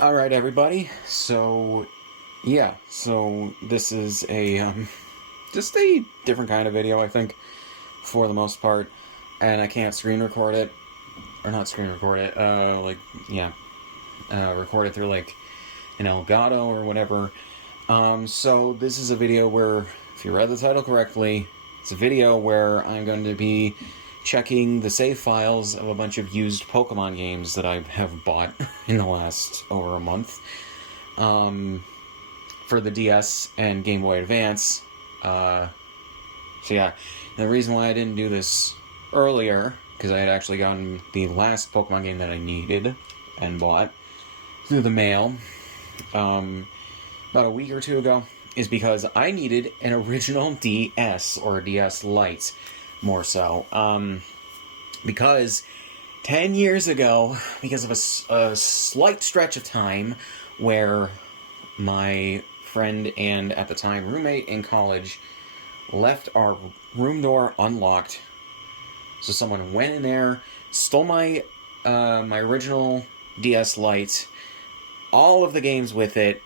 Alright, everybody. So, yeah. So, this is just a different kind of video, I think, for the most part. And I can't screen record it. Or not screen record it. Record it through, an Elgato or whatever. So, this is a video where, if you read the title correctly, it's a video where I'm going to be checking the save files of a bunch of used Pokemon games that I have bought in the last over a month. For the DS and Game Boy Advance. The reason why I didn't do this earlier, because I had actually gotten the last Pokemon game that I needed and bought through the mail about a week or two ago, is because I needed an original DS, or a DS Lite, more so. Because 10 years ago, because of a slight stretch of time where my friend and, at the time, roommate in college left our room door unlocked. So someone went in there, stole my original DS Lite, all of the games with it,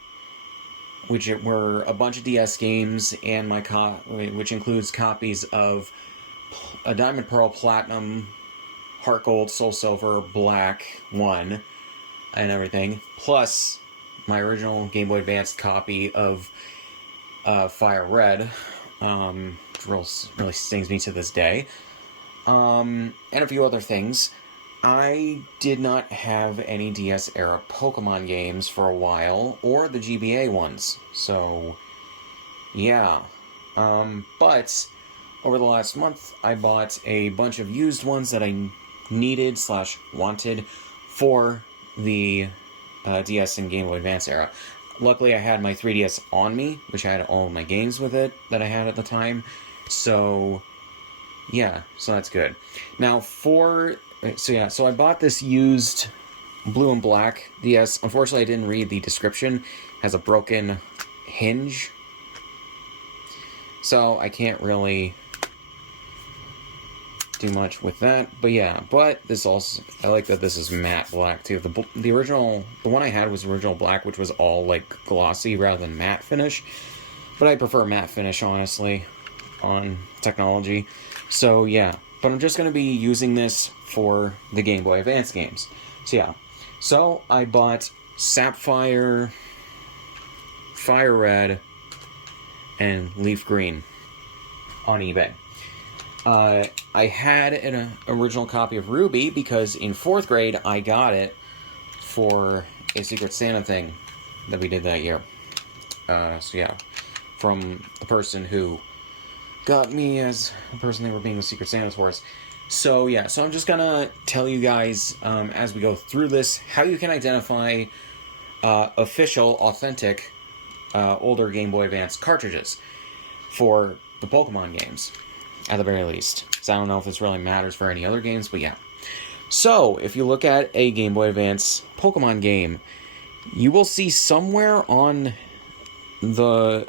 which were a bunch of DS games, and which includes copies of a Diamond Pearl Platinum, Heart Gold, Soul Silver, Black 1, and everything, plus my original Game Boy Advance copy of Fire Red, really stings me to this day, and a few other things. I did not have any DS-era Pokemon games for a while, or the GBA ones, so, yeah. But, over the last month, I bought a bunch of used ones that I needed/wanted for the DS and Game Boy Advance era. Luckily, I had my 3DS on me, which had all of my games with it that I had at the time, so yeah, so that's good. Now, so I bought this used blue and black DS. Unfortunately, I didn't read the description. It has a broken hinge, so I can't really do much with that. But yeah, this also, I like that this is matte black too. The original, the one I had was original black, which was all like glossy rather than matte finish. But I prefer matte finish, honestly, on technology. So yeah, but I'm just going to be using this for the Game Boy Advance games. So yeah, so I bought Sapphire, Fire Red, and Leaf Green on eBay. I had an original copy of Ruby because in 4th grade I got it for a Secret Santa thing that we did that year. From the person who got me as the person they were being the Secret Santas for us. So yeah, so I'm just gonna tell you guys as we go through this how you can identify official, authentic, older Game Boy Advance cartridges for the Pokemon games, at the very least. So I don't know if this really matters for any other games, but yeah. So, if you look at a Game Boy Advance Pokemon game, you will see somewhere on the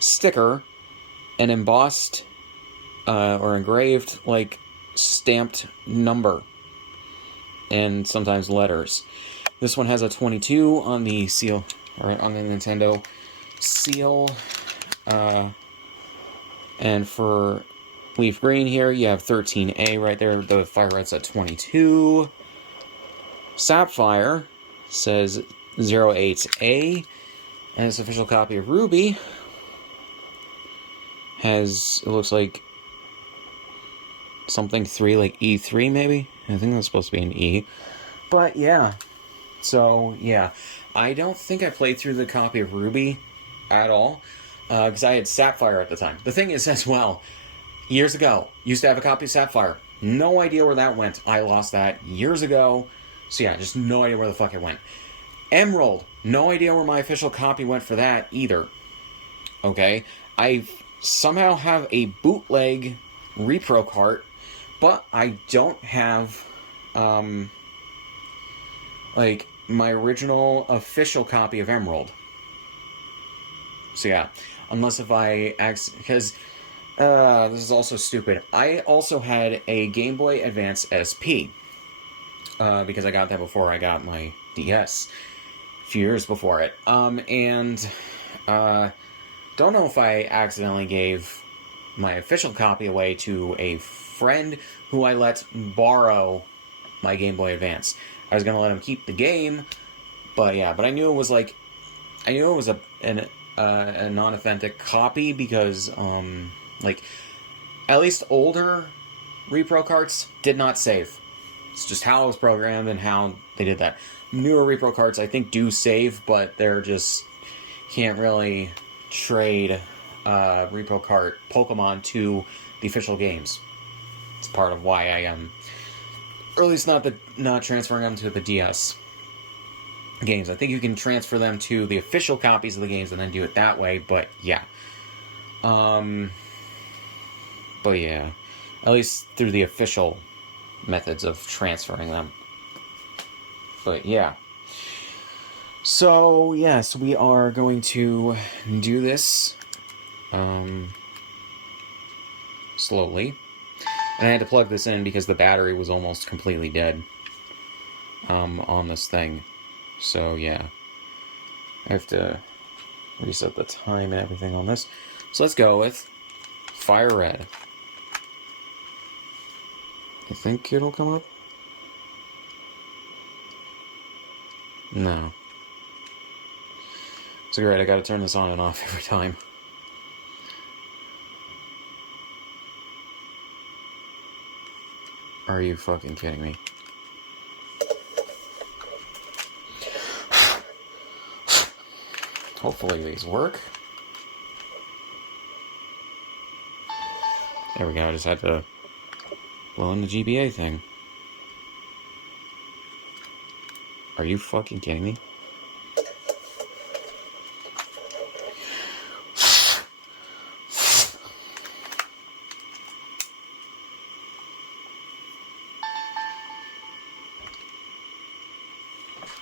sticker an embossed or engraved, stamped number, and sometimes letters. This one has a 22 on the seal, or on the Nintendo seal, and for Leaf Green here, you have 13A right there. The Fire Red's at 22. Sapphire says 08A. And its official copy of Ruby has, it looks like, something 3, like E3 maybe? I think that's supposed to be an E. But yeah. So, yeah. I don't think I played through the copy of Ruby at all, because I had Sapphire at the time. The thing is, as well, years ago, used to have a copy of Sapphire. No idea where that went. I lost that years ago. So yeah, just no idea where the fuck it went. Emerald. No idea where my official copy went for that either. Okay? I somehow have a bootleg repro cart, but I don't have, my original official copy of Emerald. So yeah, unless if I because this is also stupid. I also had a Game Boy Advance SP because I got that before I got my DS. few years before it. And don't know if I accidentally gave my official copy away to a friend who I let borrow my Game Boy Advance. I was gonna let him keep the game, but I knew it was a non-authentic copy because at least older repro carts did not save. It's just how it was programmed and how they did that. Newer repro carts I think do save, but they're just can't really trade repro cart Pokemon to the official games. It's part of why I am, or at least not transferring them to the DS games. I think you can transfer them to the official copies of the games and then do it that way. But yeah, at least through the official methods of transferring them. But yeah. So yes, we are going to do this slowly. And I had to plug this in because the battery was almost completely dead on this thing. So yeah, I have to reset the time and everything on this. So let's go with Fire Red. I think it'll come up. No. So great, I gotta turn this on and off every time. Are you fucking kidding me? Hopefully these work. There we go, I just had to blow in the GBA thing. Are you fucking kidding me?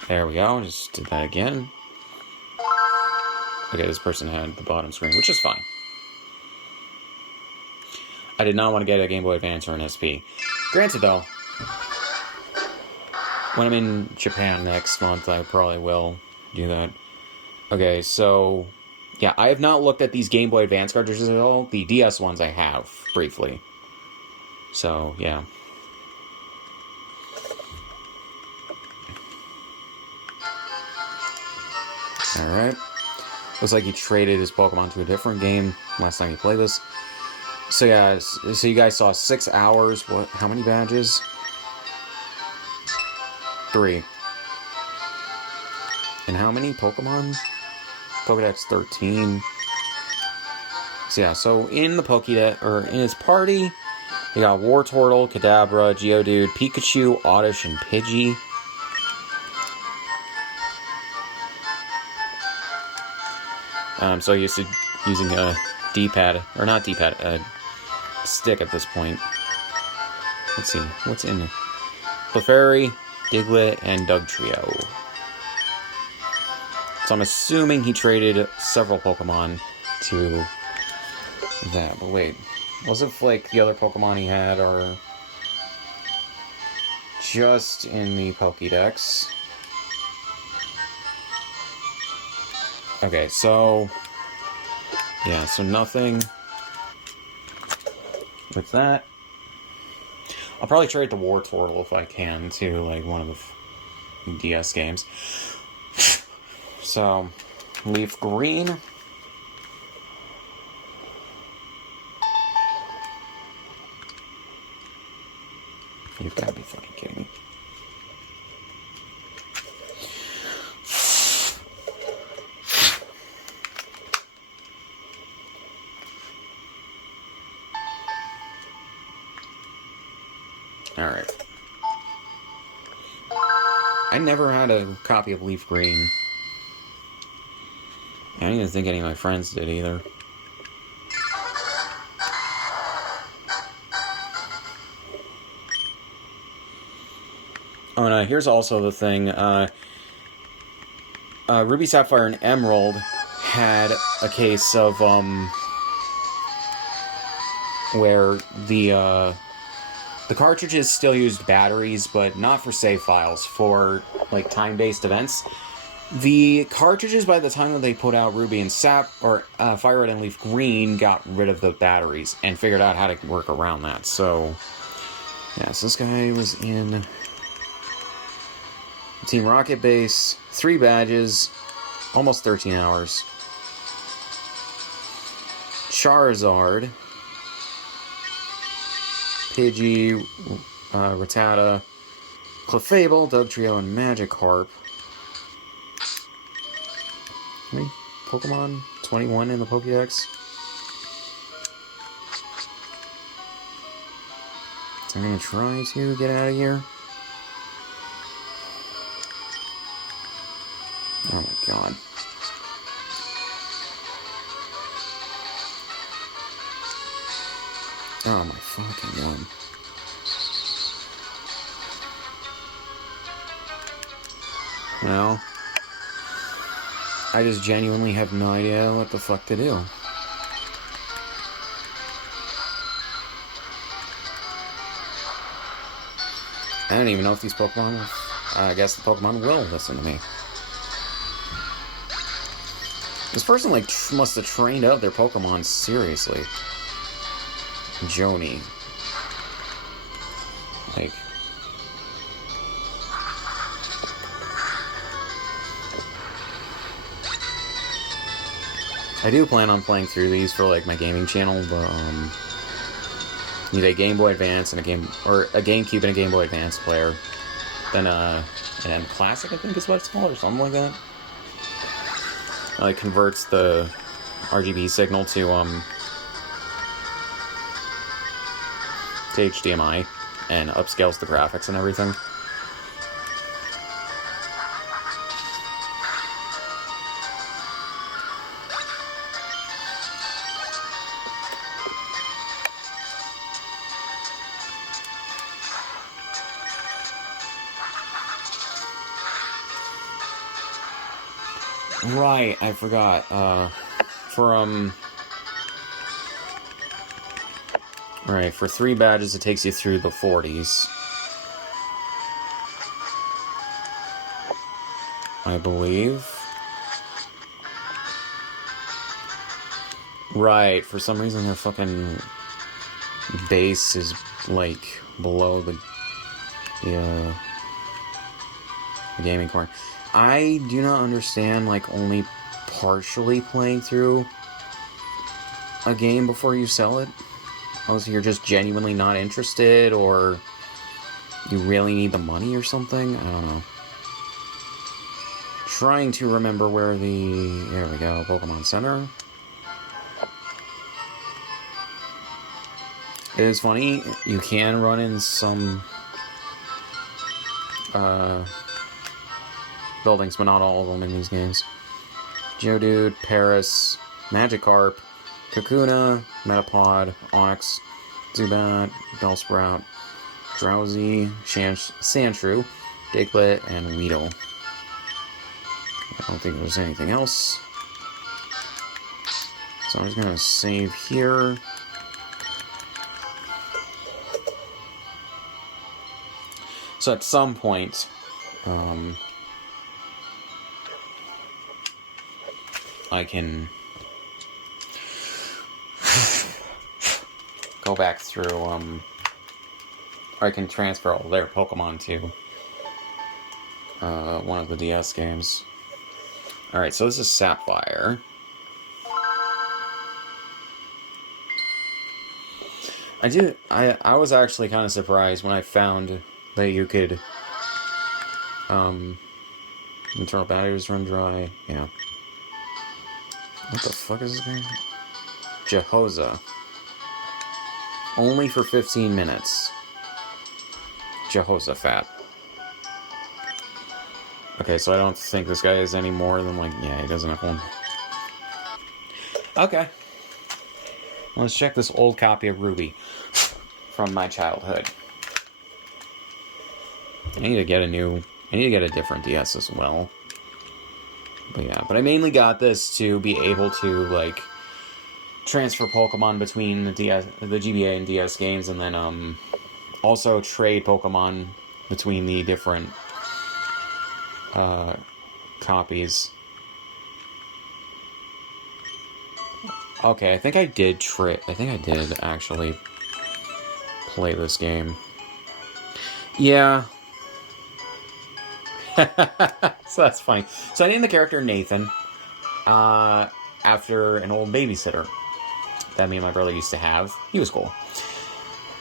There we go, just did that again. Okay, this person had the bottom screen, which is fine. I did not want to get a Game Boy Advance or an SP. Granted, though, when I'm in Japan next month, I probably will do that. Okay, so yeah, I have not looked at these Game Boy Advance cartridges at all. The DS ones I have, briefly. So, yeah. Alright. Looks like he traded his Pokemon to a different game last time he played this. So yeah, so you guys saw 6 hours. What? How many badges? 3. And how many Pokemon? Pokedex 13. So yeah, so in the Pokedex, or in his party, you got Wartortle, Kadabra, Geodude, Pikachu, Oddish, and Pidgey. So used to using a D-pad, or not D-pad, a stick at this point. Let's see, what's in it? Clefairy, Diglett, and Dugtrio. So I'm assuming he traded several Pokemon to that. But wait, was it like the other Pokemon he had are just in the Pokédex? Okay, so yeah, so nothing with that. I'll probably trade the Wartortle if I can to like one of the DS games. So, Leaf Green. You've got to be fucking kidding me. Alright. I never had a copy of Leaf Green. I don't even think any of my friends did either. Oh, and here's also the thing. Ruby, Sapphire, and Emerald had a case of, where the cartridges still used batteries, but not for save files, for, like, time-based events. The cartridges, by the time that they put out Ruby and Sap, or Fire Red and Leaf Green, got rid of the batteries and figured out how to work around that. So, yeah, so this guy was in Team Rocket Base, 3 badges, almost 13 hours. Charizard, Pidgey, Rattata, Clefable, Dugtrio, and Magikarp. How many Pokemon? 21 in the Pokédex. I'm gonna try to get out of here. Oh my god. Oh my fucking god. Well, I just genuinely have no idea what the fuck to do. I don't even know if these Pokemon... I guess the Pokemon will listen to me. This person, like, must have trained out their Pokemon seriously. Joni. Like... I do plan on playing through these for, like, my gaming channel, but, need a Game Boy Advance and a GameCube and a Game Boy Advance player. Then, and Classic, I think is what it's called, or something like that. It converts the RGB signal to HDMI and upscales the graphics and everything. Right, I forgot. Right, for 3 badges, it takes you through the 40s. I believe. Right, for some reason their fucking base is, like, below the gaming corner. I do not understand, like, only partially playing through a game before you sell it. Unless you're just genuinely not interested, or you really need the money or something. I don't know. Trying to remember where the... There we go, Pokemon Center. It is funny, you can run in some buildings, but not all of them in these games. Geodude, Paris, Magikarp, Kakuna, Metapod, Onix, Zubat, Bellsprout, Drowsy, Sandshrew, Diglett, and Weedle. I don't think there's anything else. So I'm just gonna save here. So at some point, I can go back through, or I can transfer all their Pokemon to one of the DS games. Alright, so this is Sapphire. I was actually kind of surprised when I found that you could, internal batteries run dry, yeah. What the fuck is this game? Jehoza. Only for 15 minutes. Jehoshaphat. Okay, so I don't think this guy is any more than, like, yeah, he doesn't have one. Okay. Let's check this old copy of Ruby from my childhood. I need to get a different DS as well. But yeah, but I mainly got this to be able to, like, transfer Pokemon between the GBA and DS games, and then, also trade Pokemon between the different, copies. Okay, I think I did actually play this game. Yeah. So that's funny. So I named the character Nathan, after an old babysitter that me and my brother used to have. He was cool.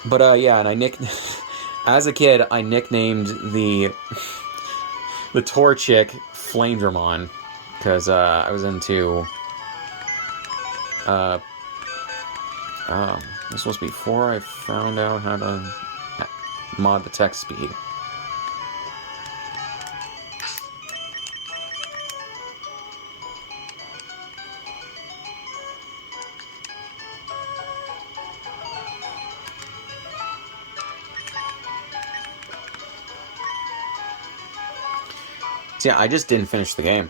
But yeah, and as a kid, I nicknamed the tour chick Flame Dramon, because I was into this was before I found out how to mod the text speed. So yeah, I just didn't finish the game.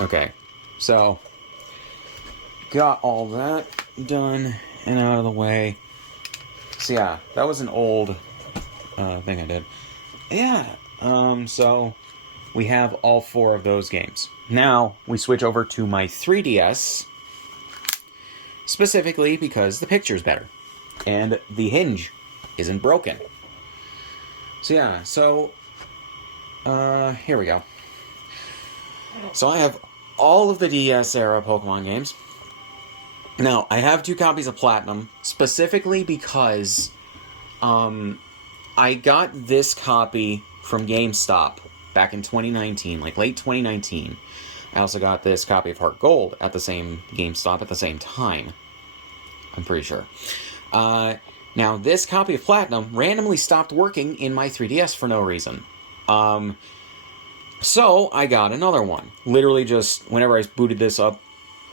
Okay, so got all that done and out of the way. So yeah, that was an old thing I did. Yeah, so we have all 4 of those games. Now we switch over to my 3DS, specifically because the picture's better and the hinge isn't broken. So yeah, here we go. So I have all of the DS era Pokemon games. Now, I have 2 copies of Platinum, specifically because I got this copy from GameStop back in 2019, like late 2019. I also got this copy of Heart Gold at the same GameStop at the same time. I'm pretty sure. Now, this copy of Platinum randomly stopped working in my 3DS for no reason. So I got another one. Literally just whenever I booted this up,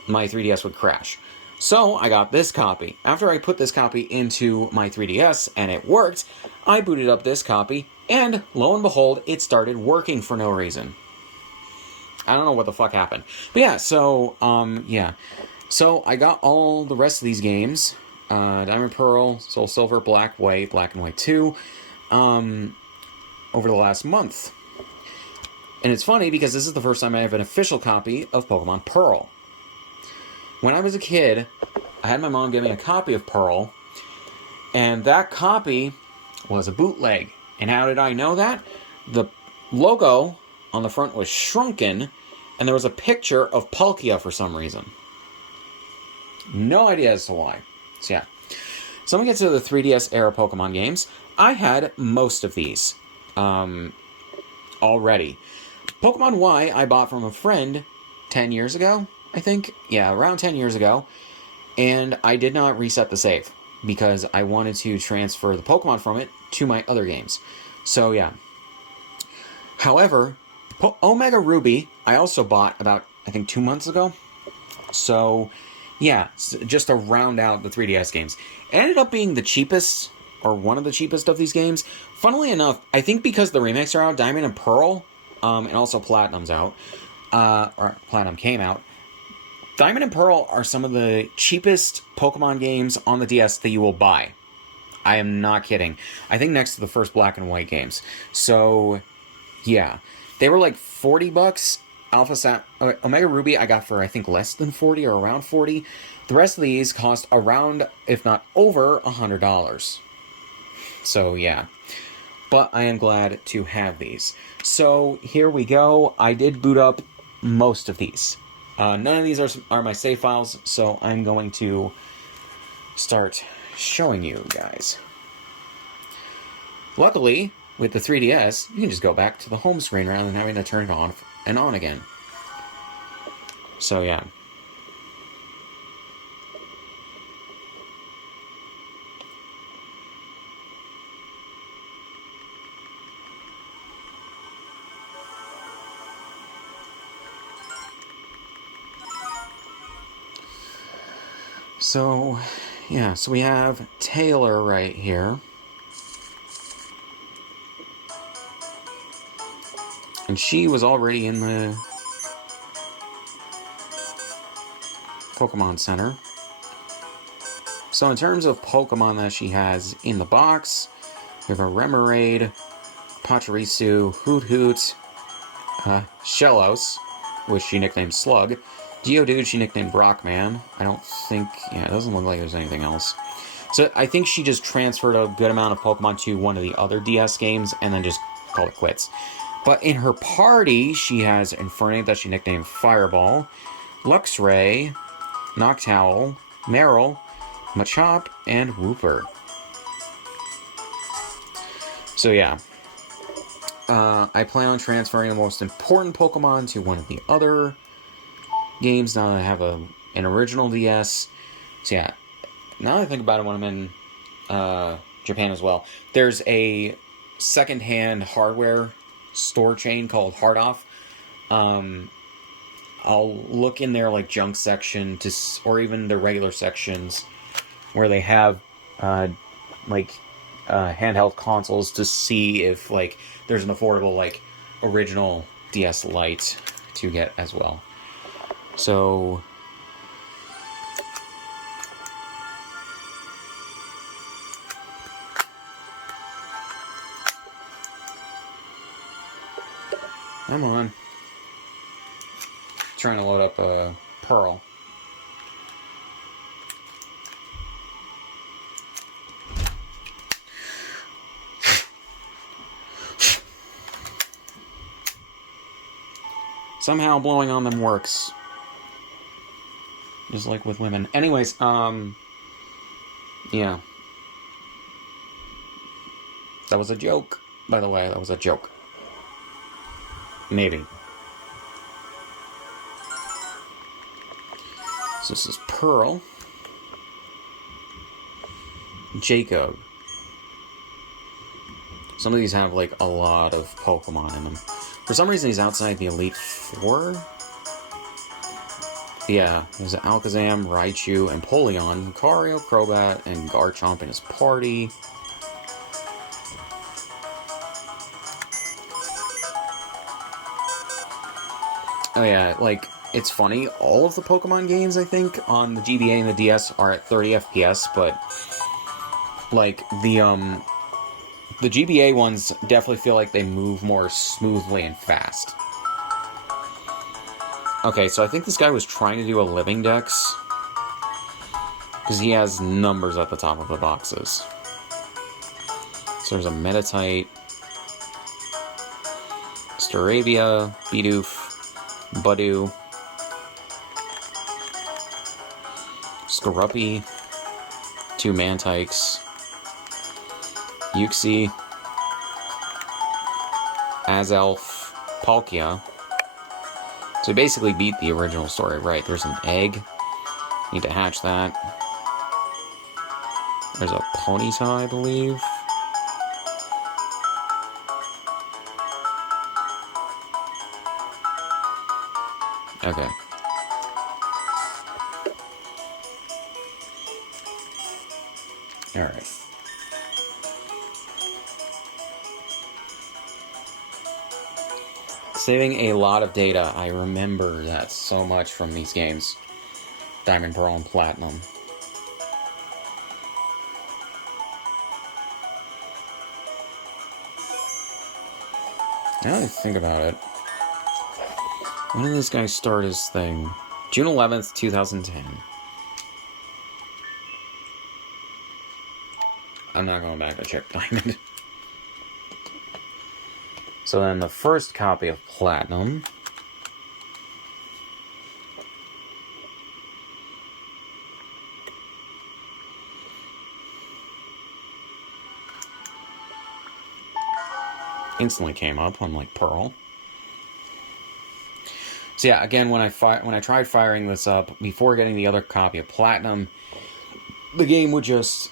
my 3DS would crash. So I got this copy. After I put this copy into my 3DS and it worked, I booted up this copy and lo and behold, it started working for no reason. I don't know what the fuck happened. But yeah, so, yeah. So I got all the rest of these games. Diamond Pearl, Soul Silver, Black and White 2, over the last month. And it's funny because this is the first time I have an official copy of Pokemon Pearl. When I was a kid, I had my mom give me a copy of Pearl, and that copy was a bootleg. And how did I know that? The logo on the front was shrunken, and there was a picture of Palkia for some reason. No idea as to why. So yeah. So when we get to the 3DS era Pokemon games, I had most of these already. Pokemon Y I bought from a friend 10 years ago, I think. Yeah, around 10 years ago. And I did not reset the save because I wanted to transfer the Pokemon from it to my other games. So yeah. However, Omega Ruby I also bought about, I think, 2 months ago. So yeah, just to round out the 3DS games. It ended up being the cheapest, or one of the cheapest of these games. Funnily enough, I think because the remakes are out, Diamond and Pearl, and also Platinum's out, or Platinum came out, Diamond and Pearl are some of the cheapest Pokemon games on the DS that you will buy. I am not kidding. I think next to the first Black and White games. So, yeah. They were like $40. Omega Ruby I got for, I think, less than 40 or around 40. The rest of these cost around, if not over, $100. So, yeah. But I am glad to have these. So, here we go. I did boot up most of these. None of these are my save files, so I'm going to start showing you guys. Luckily, with the 3DS, you can just go back to the home screen rather than having to turn it on and on again. So, yeah. So, yeah, so we have Taylor right here. And she was already in the Pokemon Center. So in terms of Pokemon that she has in the box, we have a Remoraid, Pachirisu, Hoot Hoot, Shellos, which she nicknamed Slug. Geodude, she nicknamed Brockman. I don't think... Yeah, it doesn't look like there's anything else. So I think she just transferred a good amount of Pokemon to one of the other DS games and then just called it quits. But in her party, she has Infernape that she nicknamed Fireball, Luxray, Noctowl, Marill, Machop, and Wooper. So yeah. I plan on transferring the most important Pokemon to one of the other games now that I have an original DS. So yeah, now that I think about it when I'm in Japan as well, there's a secondhand hardware store chain called Hardoff. I'll look in their like junk section or even the regular sections where they have handheld consoles to see if like there's an affordable like original DS Lite to get as well. So come on. Trying to load up a Pearl. Somehow blowing on them works. Just like with women. Anyways, yeah. That was a joke, by the way. That was a joke. Maybe. So this is Pearl. Jacob. Some of these have, like, a lot of Pokemon in them. For some reason, he's outside the Elite Four. Yeah, there's Alakazam, Raichu, and Polion, Lucario, Crobat, and Garchomp in his party. Oh yeah, like, it's funny, all of the Pokemon games, I think, on the GBA and the DS are at 30 FPS, but, like, the GBA ones definitely feel like they move more smoothly and fast. Okay, so I think this guy was trying to do a living dex, because he has numbers at the top of the boxes. So there's a Meditite, Staravia, Bidoof, Budew, Skorupi, 2 Mantikes, Uxie, Azelf, Palkia. So we basically beat the original story, right? There's an egg. Need to hatch that. There's a Ponyta, I believe. Okay. Alright. Saving a lot of data. I remember that so much from these games. Diamond, Pearl, and Platinum. Now that I think about it, when did this guy start his thing? June 11th, 2010. I'm not going back to check Diamond. So then the first copy of Platinum. Instantly came up, unlike Pearl. So yeah, again, when I tried firing this up before getting the other copy of Platinum, the game would just,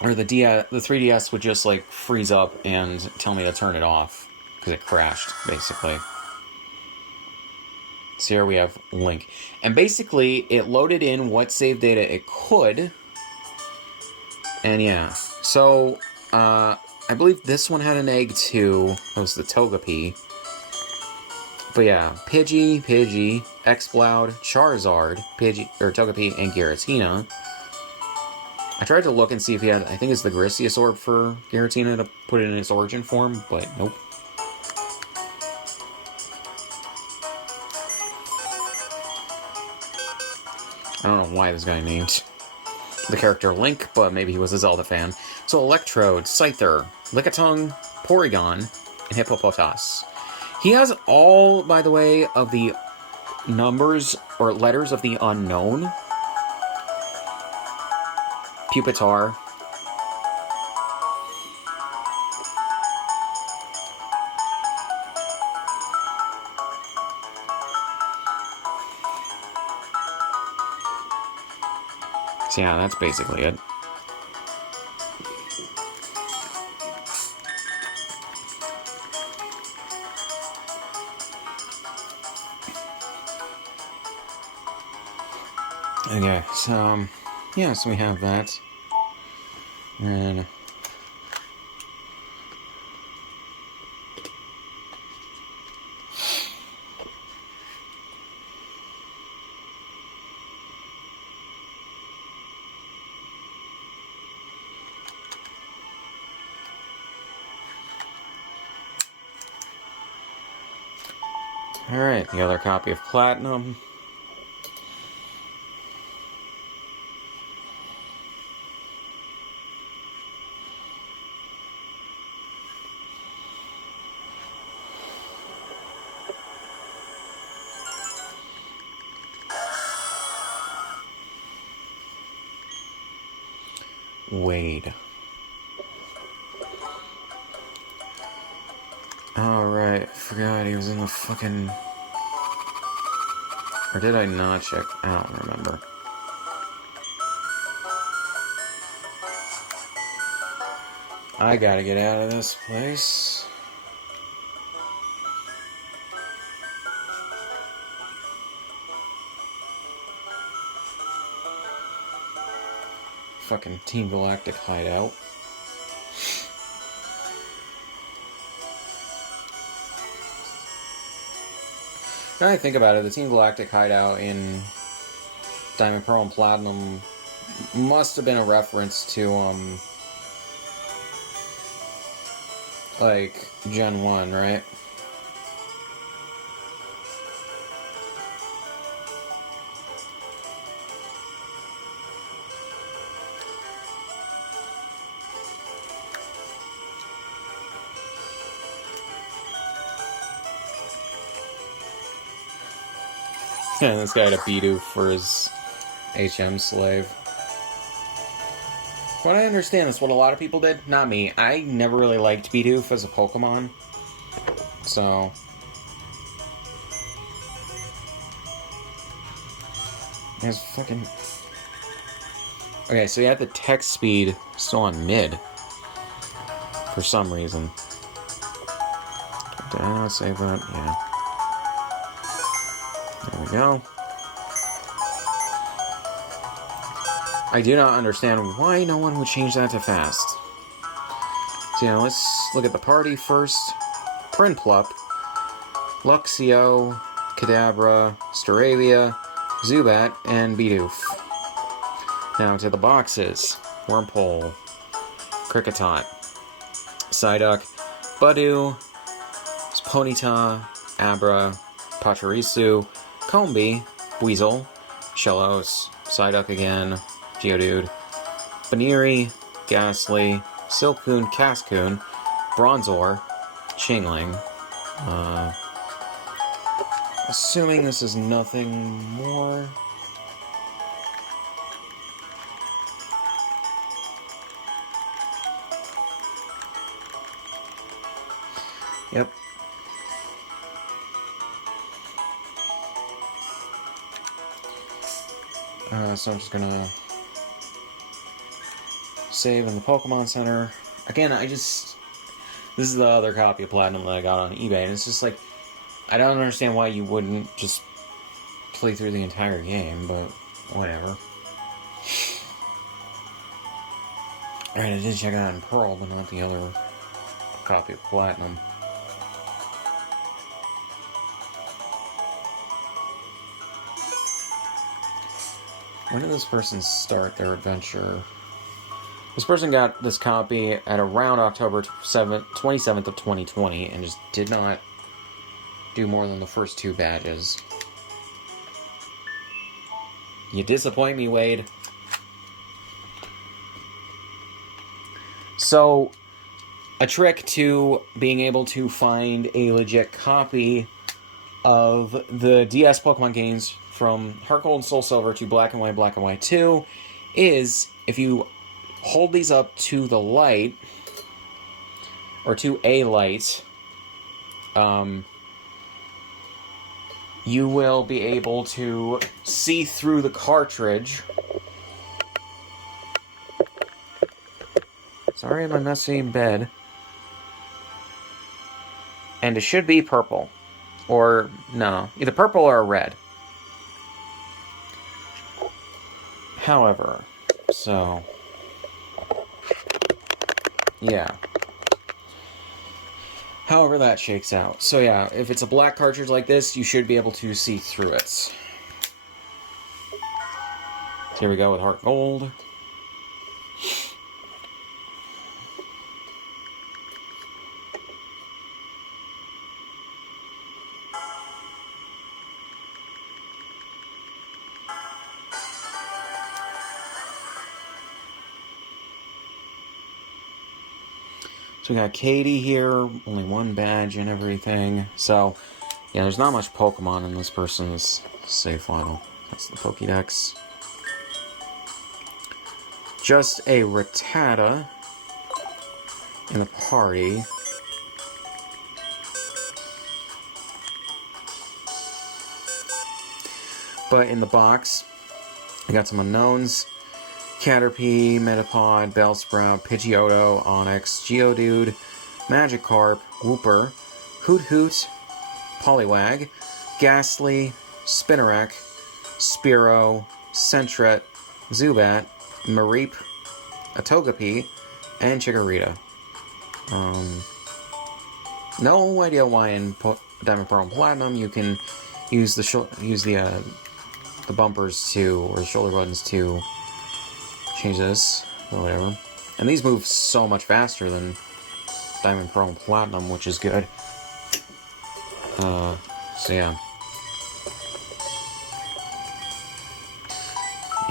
or the 3DS would just like freeze up and tell me to turn it off because it crashed, basically. So here we have Link, and basically it loaded in what save data it could, and yeah, so I believe this one had an egg too. That was the Togepi. But yeah, Pidgey, Exploud, Charizard, Togepi, and Giratina. I tried to look and see if he had, I think it's the Grisius Orb for Giratina to put it in its origin form, but nope. I don't know why this guy named the character Link, but maybe he was a Zelda fan. So Electrode, Scyther, Lickitung, Porygon, and Hippopotas. He has all, by the way, of the numbers or letters of the unknown. Pupitar. So yeah, that's basically it. Okay, so, yeah, so we have that. And... Alright, the other copy of Platinum. Wade. Alright, forgot he was in the fucking... Or did I not check? I don't remember. I gotta get out of this place. Fucking Team Galactic hideout. Now I think about it, the Team Galactic hideout in Diamond, Pearl, and Platinum must have been a reference to, like, Gen 1, right? And this guy had a Bidoof for his HM slave. What I understand is what a lot of people did. Not me. I never really liked Bidoof as a Pokemon. So... There's fucking... Okay, so you have the text speed still on mid. For some reason. Did I not save that? Yeah. There we go. I do not understand why no one would change that to fast. So yeah, let's look at the party first. Prinplup, Luxio, Kadabra, Staravia, Zubat, and Bidoof. Now to the boxes. Wurmple, Kricketot, Psyduck, Budew, Ponyta, Abra, Pachirisu, Combee, Weasel, Shellos, Psyduck again, Geodude, Baneri, Ghastly, Silcoon, Cascoon, Bronzor, Chingling. Assuming this is nothing more. Yep. So I'm just gonna save in the Pokemon Center. Again, this is the other copy of Platinum that I got on eBay, and it's just like, I don't understand why you wouldn't just play through the entire game, but whatever. Alright, I did check it out in Pearl, but not the other copy of Platinum. When did this person start their adventure? This person got this copy at around October 27th of 2020 and just did not do more than the first two badges. You disappoint me, Wade. So, a trick to being able to find a legit copy of the DS Pokemon games from Heart Gold and Soul Silver to Black and White 2 is if you hold these up to the light, or to a light, you will be able to see through the cartridge. Sorry, I'm messy in bed. And it should be purple. Or, no, either purple or red. However, so, yeah. However that shakes out. So yeah, if it's a black cartridge like this, you should be able to see through it. So here we go with Heart Gold. So we got Katie here, only one badge and everything. So, yeah, there's not much Pokemon in this person's save file. That's the Pokédex. Just a Rattata in the party. But in the box, we got some unknowns. Caterpie, Metapod, Bellsprout, Pidgeotto, Onix, Geodude, Magikarp, Wooper, Hoot Hoot, Poliwag, Ghastly, Spinarak, Spearow, Sentret, Zubat, Mareep, Togepi, and Chikorita. No idea why in Diamond, Pearl, and Platinum you can use the bumpers to, or the shoulder buttons to change this, or whatever. And these move so much faster than Diamond, Pearl, and Platinum, which is good. So yeah.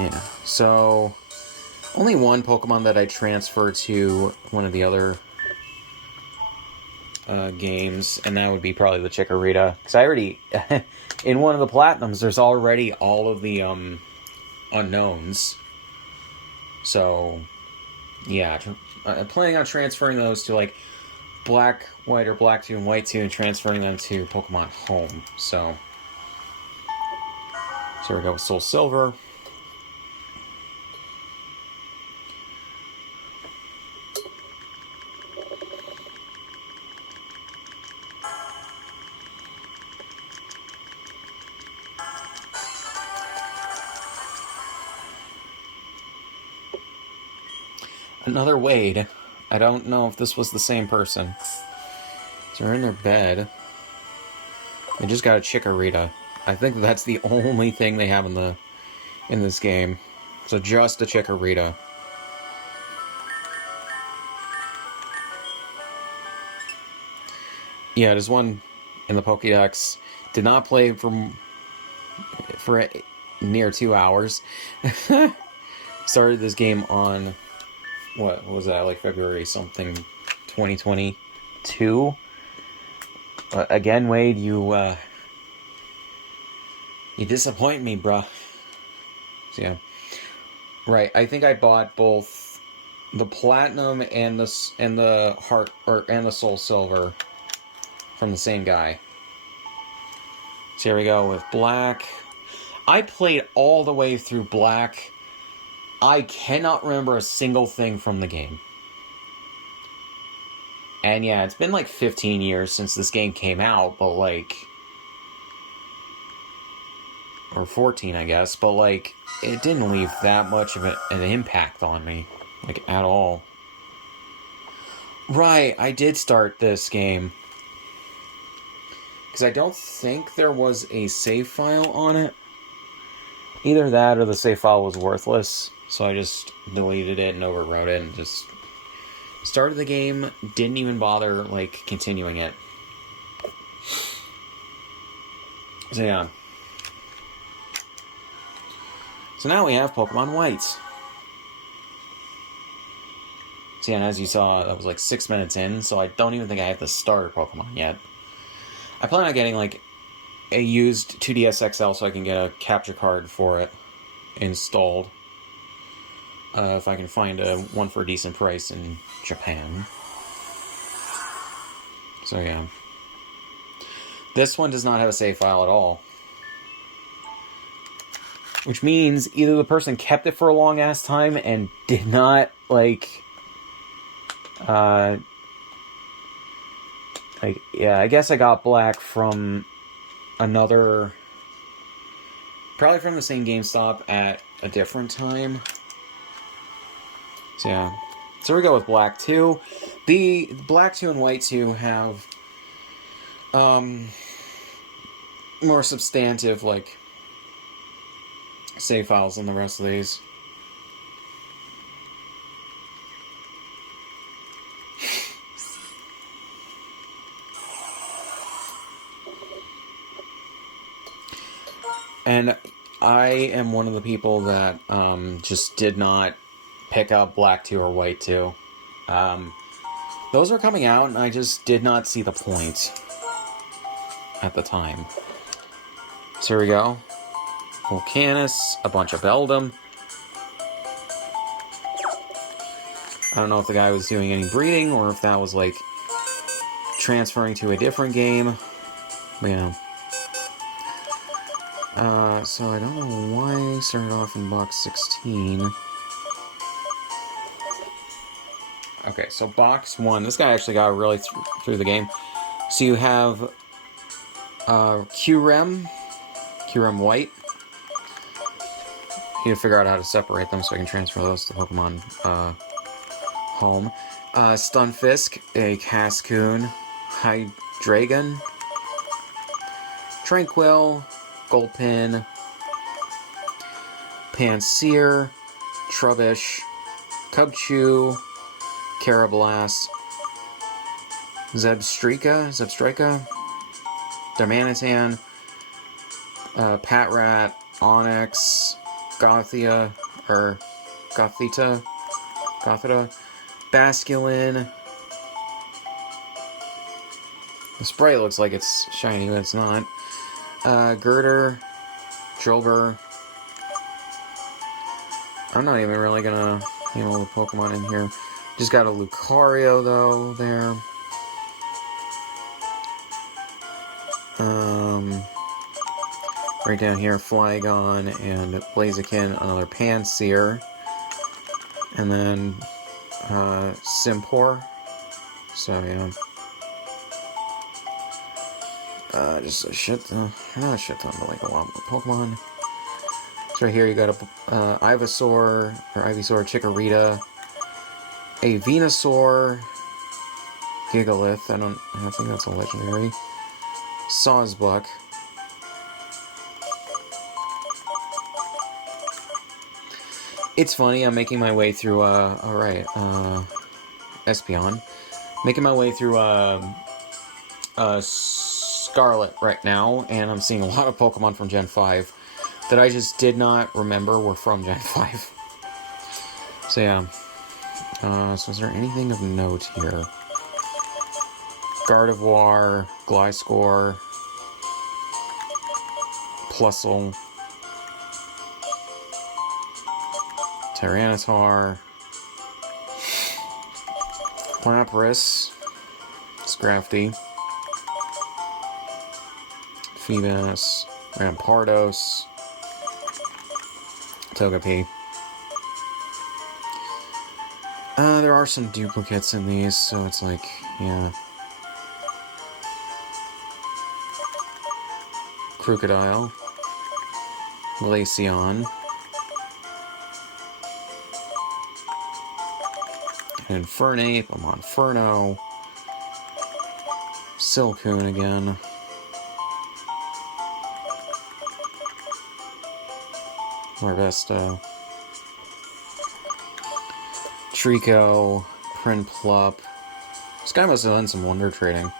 Yeah, so only one Pokemon that I transferred to one of the other games, and that would be probably the Chikorita. Because I already, in one of the Platinums, there's already all of the unknowns. So, yeah, I'm planning on transferring those to, like, Black, White, or Black 2 and White 2, and transferring them to Pokemon Home. So here we go with Soul Silver. Another Wade. I don't know if this was the same person. They're in their bed. They just got a Chikorita. I think that's the only thing they have in this game. So just a Chikorita. Yeah, there's one in the Pokédex. Did not play for near 2 hours. Started this game on, what was that, like February something, 2022? Again, Wade, you disappoint me, bruh. So, yeah. Right, I think I bought both the Platinum and the Heart, and the Soul Silver from the same guy. So here we go with Black. I played all the way through Black. I cannot remember a single thing from the game. And yeah, it's been like 15 years since this game came out, but like, or 14, I guess, but like, it didn't leave that much of an impact on me, like, at all. Right, I did start this game. Because I don't think there was a save file on it. Either that or the save file was worthless, so I just deleted it and overwrote it and just started the game, didn't even bother, like, continuing it. So yeah. So now we have Pokemon White. See, and as you saw, that was like 6 minutes in, so I don't even think I have the starter Pokemon yet. I plan on getting like a used 2DS XL so I can get a capture card for it installed. If I can find one for a decent price in Japan. So yeah. This one does not have a save file at all. Which means either the person kept it for a long ass time and did not, yeah, I guess I got Black from another... Probably from the same GameStop at a different time. So yeah. So we go with Black 2. The Black 2 and White 2 have more substantive, save files than the rest of these. And I am one of the people that just did not pick up Black 2 or White 2. Those are coming out, and I just did not see the point at the time. So here we go. Volcanus, a bunch of Beldum. I don't know if the guy was doing any breeding, or if that was, transferring to a different game. But yeah. So I don't know why I started off in box 16. Okay, so box 1. This guy actually got really through the game. So you have Qrem White. You need to figure out how to separate them so I can transfer those to Pokemon Home. Stunfisk, a Cascoon, Hydreigon, Tranquil, Gulpin, Pansear, Trubbish, Cubchoo, Carablast, Zebstrika, Darmanitan, Patrat, Onix, Gothita, Basculin. The sprite looks like it's shiny, but it's not. Girder, Trilbur. I'm not even really gonna name all the Pokemon in here. Just got a Lucario, though, there. Right down here, Flygon and Blaziken, another Pansear. And then, Simpor. So, yeah. Just a shit ton, not a shit ton, but a lot more Pokemon. So right here you got a Ivysaur, Chikorita, a Venusaur, Gigalith, I think that's a legendary, Sawsbuck, it's funny, I'm making my way through, Espeon, making my way through, Scarlet right now, and I'm seeing a lot of Pokemon from Gen 5 that I just did not remember were from Gen 5. So yeah. So is there anything of note here? Gardevoir, Gliscor, Plusle, Tyranitar, Lapras, Scrafty, Feebas, Rampardos, Togepi. There are some duplicates in these, so it's yeah. Crocodile, Glaceon, Infernape, I'm on Inferno, Silcoon again. Marvesto, Trico, Prinplup. This guy must have done some wonder trading.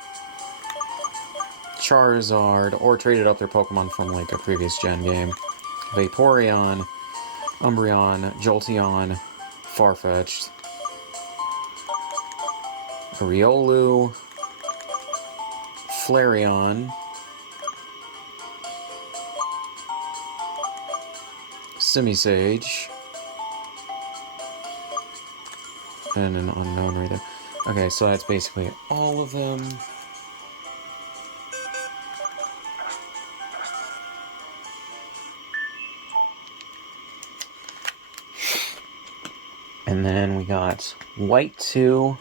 Charizard, or traded up their Pokemon from a previous gen game. Vaporeon, Umbreon, Jolteon, Farfetch'd, Riolu, Flareon, Simisage, and an unknown right there. Okay, so that's basically all of them. And then we got White 2.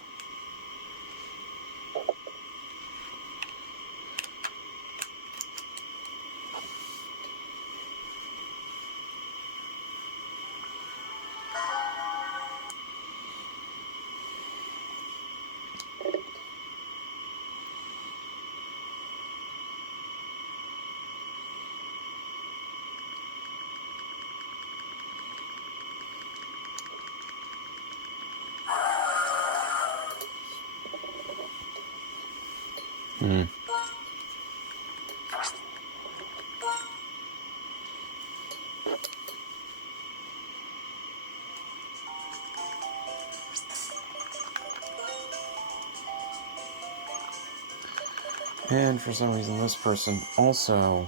And for some reason, this person also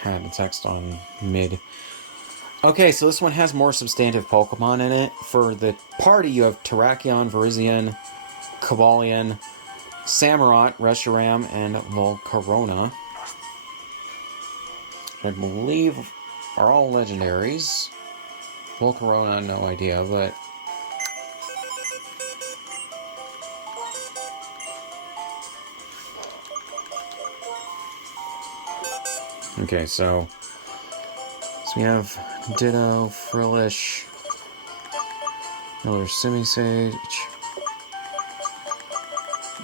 had the text on mid. Okay, so this one has more substantive Pokemon in it. For the party, you have Terrakion, Virizion, Cobalion, Samurott, Reshiram, and Volcarona. I believe are all legendaries. Volcarona, no idea, but... Okay, so we have Ditto, Frillish, another Simisage,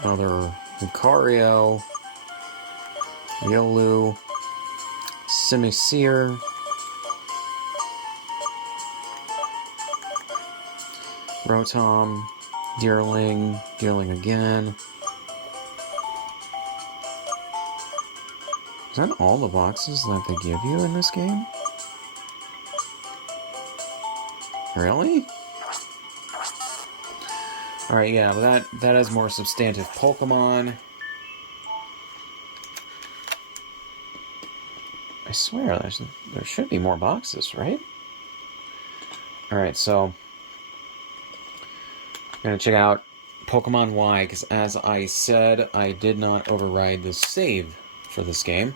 another Lucario, Riolu, Simisear, Rotom, Deerling again. Is that all the boxes that they give you in this game? Really? Alright, yeah, but that has more substantive Pokemon. I swear, there should be more boxes, right? Alright, so I'm gonna check out Pokemon Y, because as I said, I did not override the save for this game.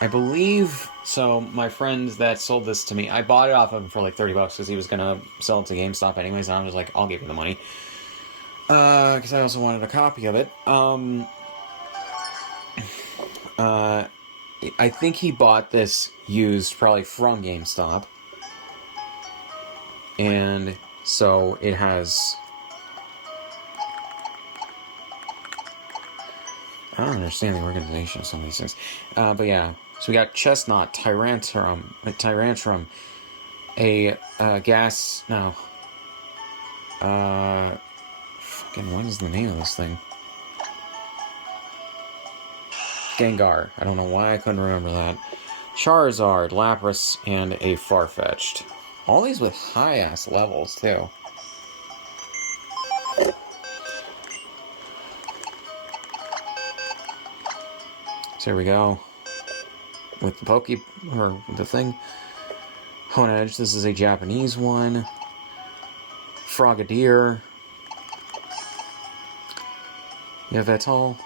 I believe, so my friend that sold this to me, I bought it off of him for like $30 because he was gonna sell it to GameStop anyways, and I was like, I'll give you the money. Because I also wanted a copy of it. I think he bought this used, probably from GameStop. And so it has... I don't understand the organization of some of these things. But yeah, so we got Chestnut, Tyrantrum, a gas... No. Fucking, what is the name of this thing? Gengar. I don't know why I couldn't remember that. Charizard, Lapras, and a Farfetch'd. All these with high-ass levels, too. So here we go. With the the thing. Honedge, this is a Japanese one. Frogadier. Yveltal.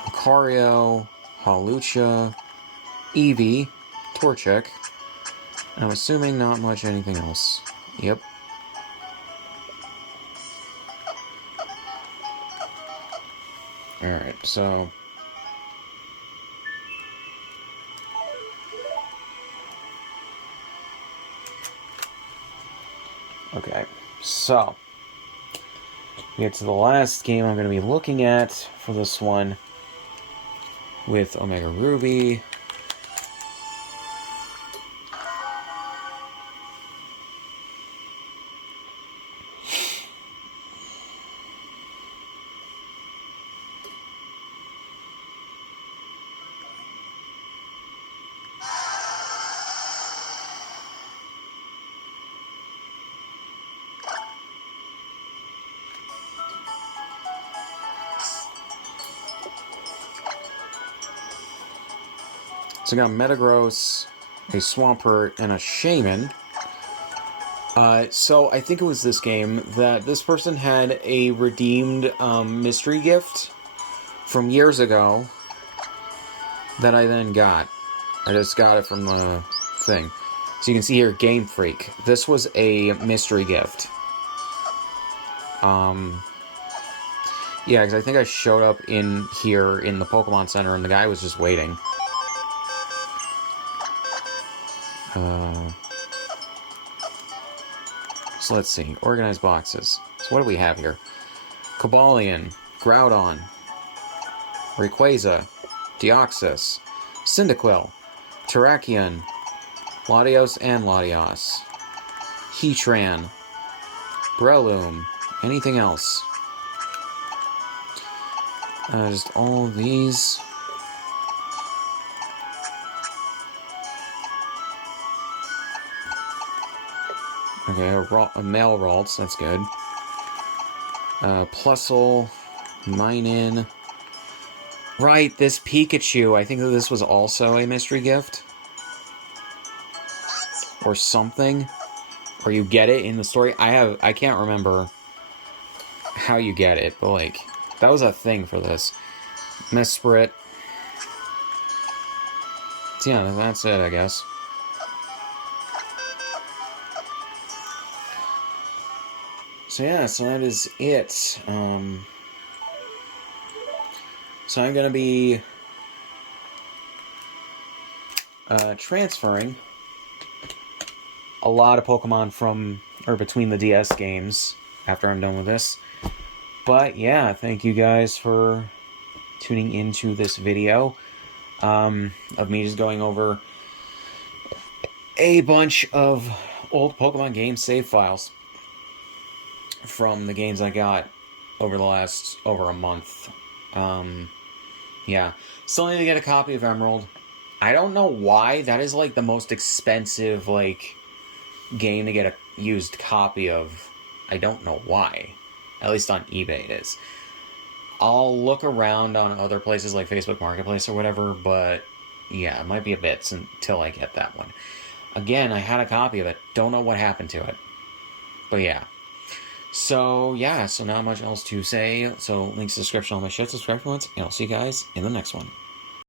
Lucario. Hawlucha. Eevee. Torchic. I'm assuming not much anything else. Yep. Alright, so... Okay, so... we get to the last game I'm going to be looking at for this one with Omega Ruby. So I got Metagross, a Swampert, and a Shaman. So I think it was this game that this person had a redeemed mystery gift from years ago that I then got. I just got it from the thing. So you can see here, Game Freak. This was a mystery gift. Yeah, because I think I showed up in here in the Pokemon Center and the guy was just waiting. So let's see. Organized boxes. So what do we have here? Cobalion, Groudon, Rayquaza, Deoxys, Cyndaquil, Terrakion, Latios and Latios, Heatran, Breloom, anything else? Just all of these. Okay, a male Ralts, that's good. Plusle, Minun. Right, this Pikachu. I think that this was also a mystery gift. Or something. Or you get it in the story. I can't remember how you get it, but like, that was a thing for this. Mesprit. So yeah, that's it, I guess. So yeah, so that is it. So I'm going to be transferring a lot of Pokemon from, or between the DS games after I'm done with this. But yeah, thank you guys for tuning into this video of me just going over a bunch of old Pokemon game save files from the games I got over the last over a month. Yeah, still need to get a copy of Emerald. I don't know why that is like the most expensive like game to get a used copy of. I don't know why. At least on eBay it is. I'll look around on other places like Facebook Marketplace or whatever, but yeah, it might be a bit until I get that one. Again, I had a copy of it. Don't know what happened to it. But yeah. So yeah, so not much else to say. So links in the description, all my shit, subscribe for once, and I'll see you guys in the next one.